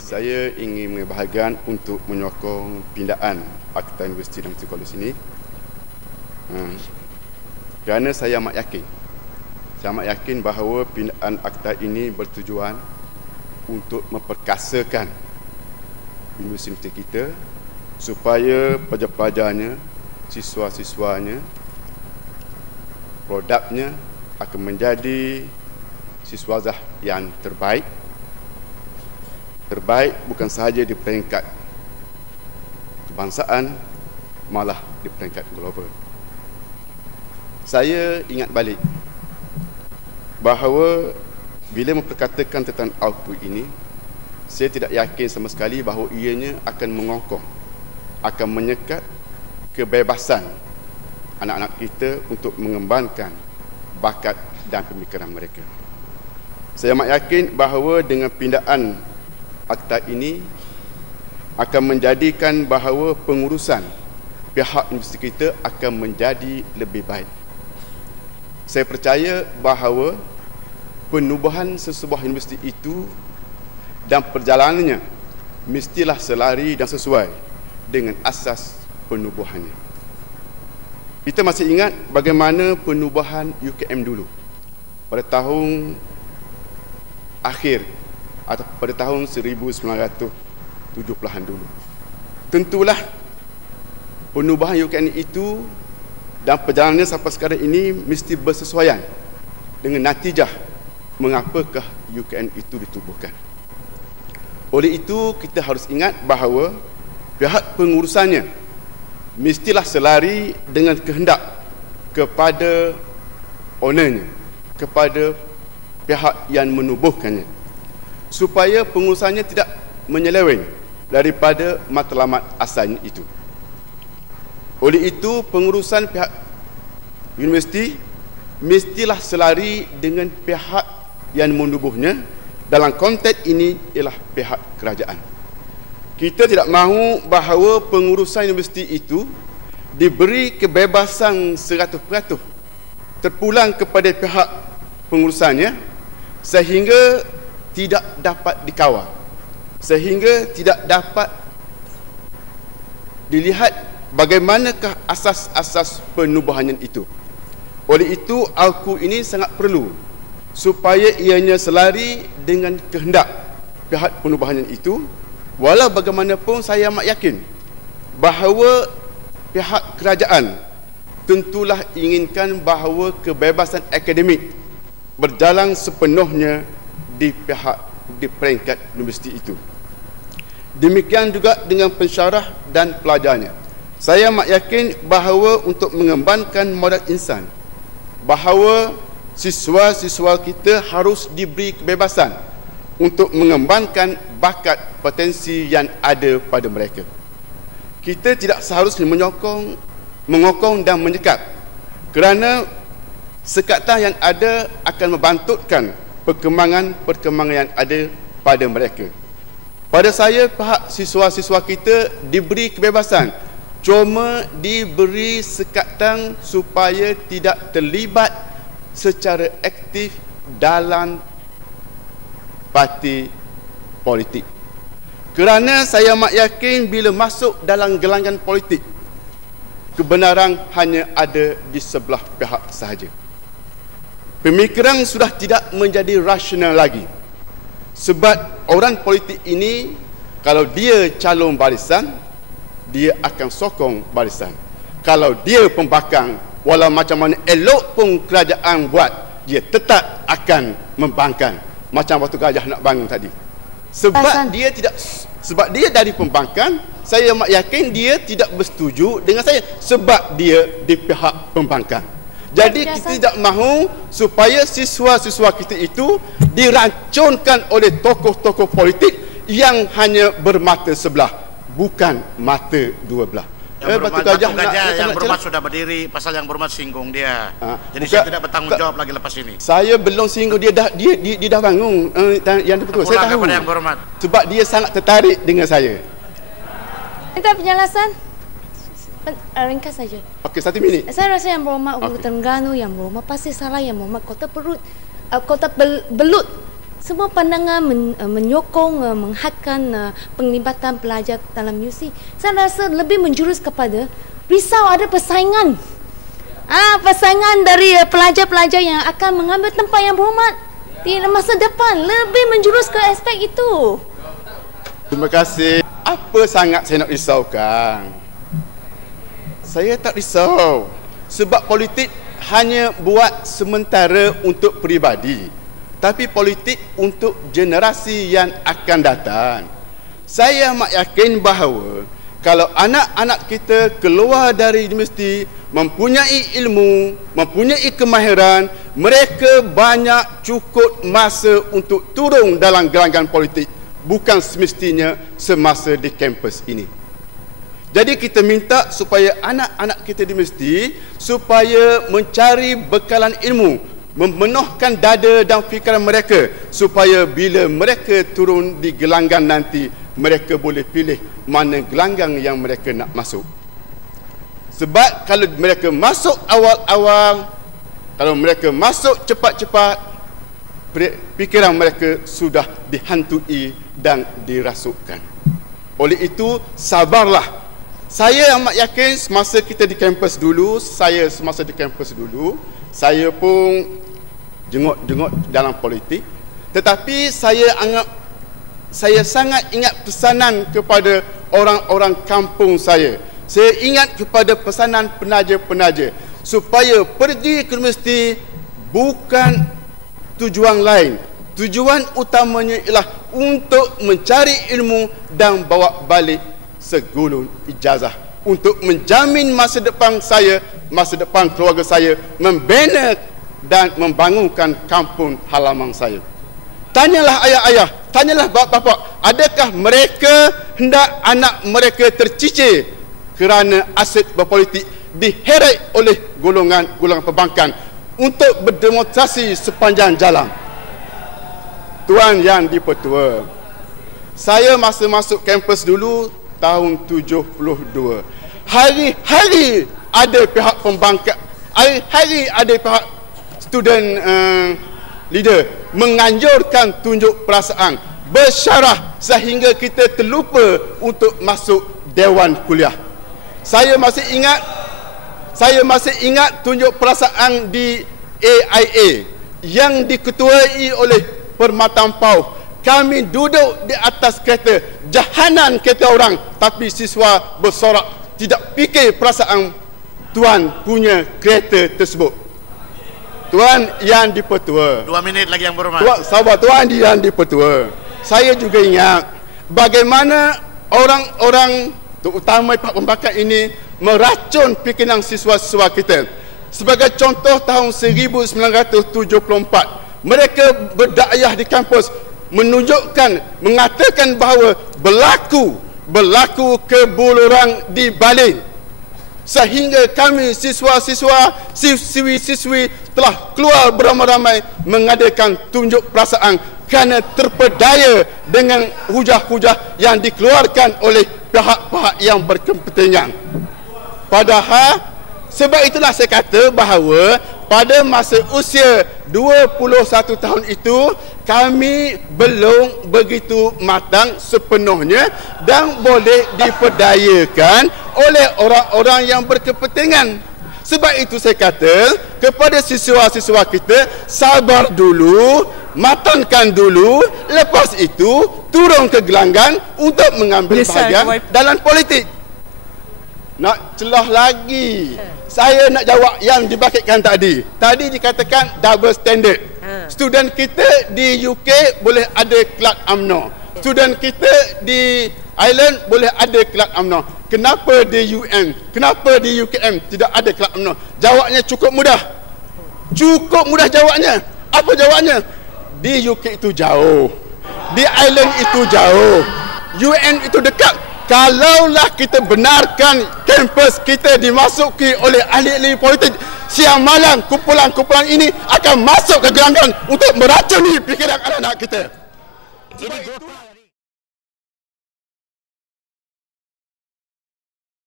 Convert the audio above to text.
Saya ingin mengambil bahagian untuk menyokong pindaan Akta Universiti Datuk Kuala sini. Kerana saya amat yakin bahawa pindaan akta ini bertujuan untuk memperkasakan universiti kita supaya pelajar-pelajarnya, siswa-siswanya, produknya akan menjadi siswazah yang terbaik bukan sahaja di peringkat kebangsaan, malah di peringkat global. Saya ingat balik bahawa bila memperkatakan tentang output ini, saya tidak yakin sama sekali bahawa ianya akan mengokong, akan menyekat kebebasan anak-anak kita untuk mengembangkan bakat dan pemikiran mereka. Saya amat yakin bahawa dengan pindaan akta ini akan menjadikan bahawa pengurusan pihak universiti kita akan menjadi lebih baik. Saya percaya bahawa penubuhan sesebuah universiti itu dan perjalanannya mestilah selari dan sesuai dengan asas penubuhannya. Kita masih ingat bagaimana penubuhan UKM dulu pada tahun akhir atau pada tahun 1970-an dulu. Tentulah penubuhan UKM itu dan perjalanannya sampai sekarang ini mesti bersesuaian dengan natijah mengapakah UKM itu ditubuhkan. Oleh itu, kita harus ingat bahawa pihak pengurusannya mestilah selari dengan kehendak kepada ownernya, kepada pihak yang menubuhkannya, supaya pengurusannya tidak menyeleweng daripada matlamat asalnya itu. Oleh itu, pengurusan pihak universiti mestilah selari dengan pihak yang menubuhnya. Dalam konteks ini ialah pihak kerajaan. Kita tidak mahu bahawa pengurusan universiti itu diberi kebebasan 100% terpulang kepada pihak pengurusannya sehingga tidak dapat dikawal, sehingga tidak dapat dilihat bagaimanakah asas-asas penubuhannya itu. Oleh itu, ALKU ini sangat perlu supaya ianya selari dengan kehendak pihak penubuhannya itu. Walau bagaimanapun, saya amat yakin bahawa pihak kerajaan tentulah inginkan bahawa kebebasan akademik berjalan sepenuhnya di peringkat universiti itu. Demikian juga dengan pensyarah dan pelajarnya. Saya amat yakin bahawa untuk mengembangkan modal insan, bahawa siswa-siswa kita harus diberi kebebasan untuk mengembangkan bakat potensi yang ada pada mereka. Kita tidak seharusnya mengokong dan menyekat, kerana sekatan yang ada akan membantutkan perkembangan yang ada pada mereka. Pada saya, pihak siswa-siswa kita diberi kebebasan, cuma diberi sekatan supaya tidak terlibat secara aktif dalam parti politik. Kerana saya amat yakin bila masuk dalam gelanggang politik, kebenaran hanya ada di sebelah pihak sahaja. Pemikiran sudah tidak menjadi rasional lagi. Sebab orang politik ini, kalau dia calon barisan, dia akan sokong barisan. Kalau dia pembangkang, walau macam mana elok pun kerajaan buat, dia tetap akan membangkang. Macam waktu Gajah nak bangun tadi. Sebab dia dari pembangkang, saya amat yakin dia tidak bersetuju dengan saya sebab dia di pihak pembangkang. Jadi kita tidak mahu supaya siswa-siswa kita itu diracunkan oleh tokoh-tokoh politik yang hanya bermata sebelah, bukan mata dua belah. Batu Gajah yang berhormat sudah berdiri, pasal yang berhormat singgung dia. Jadi saya tidak bertanggung jawab lagi lepas ini. Saya belum singgung dia dah bangun. Yang betul saya tahu. Yang berhormat. Sebab dia sangat tertarik dengan saya. Minta penjelasan. Ringkas saja. Okey, 1 minit. Saya rasa yang berhormat Ulu Terengganu, yang berhormat Pasir Salah, yang berhormat Kota Perut, Kota Belut semua pandangan menyokong, menghadkan penglibatan pelajar dalam UC. Saya rasa lebih menjurus kepada risau ada persaingan. Persaingan dari pelajar-pelajar yang akan mengambil tempat yang berhormat di masa depan. Lebih menjurus ke aspek itu. Terima kasih. Apa sangat saya nak risaukan? Saya tak risau. Sebab politik hanya buat sementara untuk peribadi. Tapi politik untuk generasi yang akan datang. Saya amat yakin bahawa kalau anak-anak kita keluar dari universiti, mempunyai ilmu, mempunyai kemahiran, mereka banyak cukup masa untuk turun dalam gelanggang politik. Bukan semestinya semasa di kampus ini. Jadi kita minta supaya anak-anak kita di universiti supaya mencari bekalan ilmu, memenuhkan dada dan fikiran mereka supaya bila mereka turun di gelanggang nanti, mereka boleh pilih mana gelanggang yang mereka nak masuk. Sebab kalau mereka masuk awal-awal, kalau mereka masuk cepat-cepat, fikiran mereka sudah dihantui dan dirasukkan. Oleh itu, sabarlah. Saya amat yakin semasa kita di kampus dulu, saya pun jenguk-jenguk dalam politik. Tetapi saya sangat ingat pesanan kepada orang-orang kampung saya. Saya ingat kepada pesanan penaja-penaja supaya pergi ke universiti bukan tujuan lain. Tujuan utamanya ialah untuk mencari ilmu dan bawa balik segulung ijazah untuk menjamin masa depan saya, masa depan keluarga saya, membina dan membangunkan kampung halaman saya. Tanyalah ayah-ayah, tanyalah bapa-bapa, adakah mereka hendak anak mereka tercicir kerana aset berpolitik diheret oleh golongan-golongan perbankan untuk berdemonstrasi sepanjang jalan? Tuan Yang di-Pertua, saya masa masuk kampus dulu tahun 72. Hari-hari ada pihak pembangkang, hari-hari ada pihak student leader menganjurkan tunjuk perasaan, bersyarah sehingga kita terlupa untuk masuk dewan kuliah. Saya masih ingat tunjuk perasaan di AIA yang diketuai oleh Permatan Pauh. Kami duduk di atas kereta, jahanan kereta orang, tapi siswa bersorak tidak fikir perasaan tuan punya kereta tersebut. Tuan Yang di-Pertua, 2 minit lagi yang berhormat. Tuan Yang di-Pertua, saya juga ingat bagaimana orang-orang terutama pihak pembangkang ini meracun fikiran siswa-siswa kita. Sebagai contoh, tahun 1974 mereka berdakwah di kampus mengatakan bahawa berlaku kebuluran di Balin, sehingga kami siswi-siswi telah keluar beramai-ramai mengadakan tunjuk perasaan kerana terpedaya dengan hujah-hujah yang dikeluarkan oleh pihak-pihak yang berkepentingan. Padahal sebab itulah saya kata bahawa pada masa usia 21 tahun itu kami belum begitu matang sepenuhnya dan boleh diperdayakan oleh orang-orang yang berkepentingan. Sebab itu saya kata kepada siswa-siswa kita, sabar dulu, matangkan dulu, lepas itu turun ke gelanggang untuk mengambil bahagian dalam politik. Nak celah lagi, saya nak jawab yang dibangkitkan tadi. Tadi dikatakan double standard. Student kita di UK boleh ada kelab UMNO. Student kita di Ireland boleh ada kelab UMNO. Kenapa di UN, kenapa di UKM tidak ada kelab UMNO? Jawabnya cukup mudah. Cukup mudah jawabnya. Apa jawabnya? Di UK itu jauh, di Ireland itu jauh, UN itu dekat. Kalaulah kita benarkan kampus kita dimasuki oleh ahli-ahli politik, siang malam kumpulan-kumpulan ini akan masuk ke gelanggang untuk meracuni fikiran anak-anak kita. Sebab itu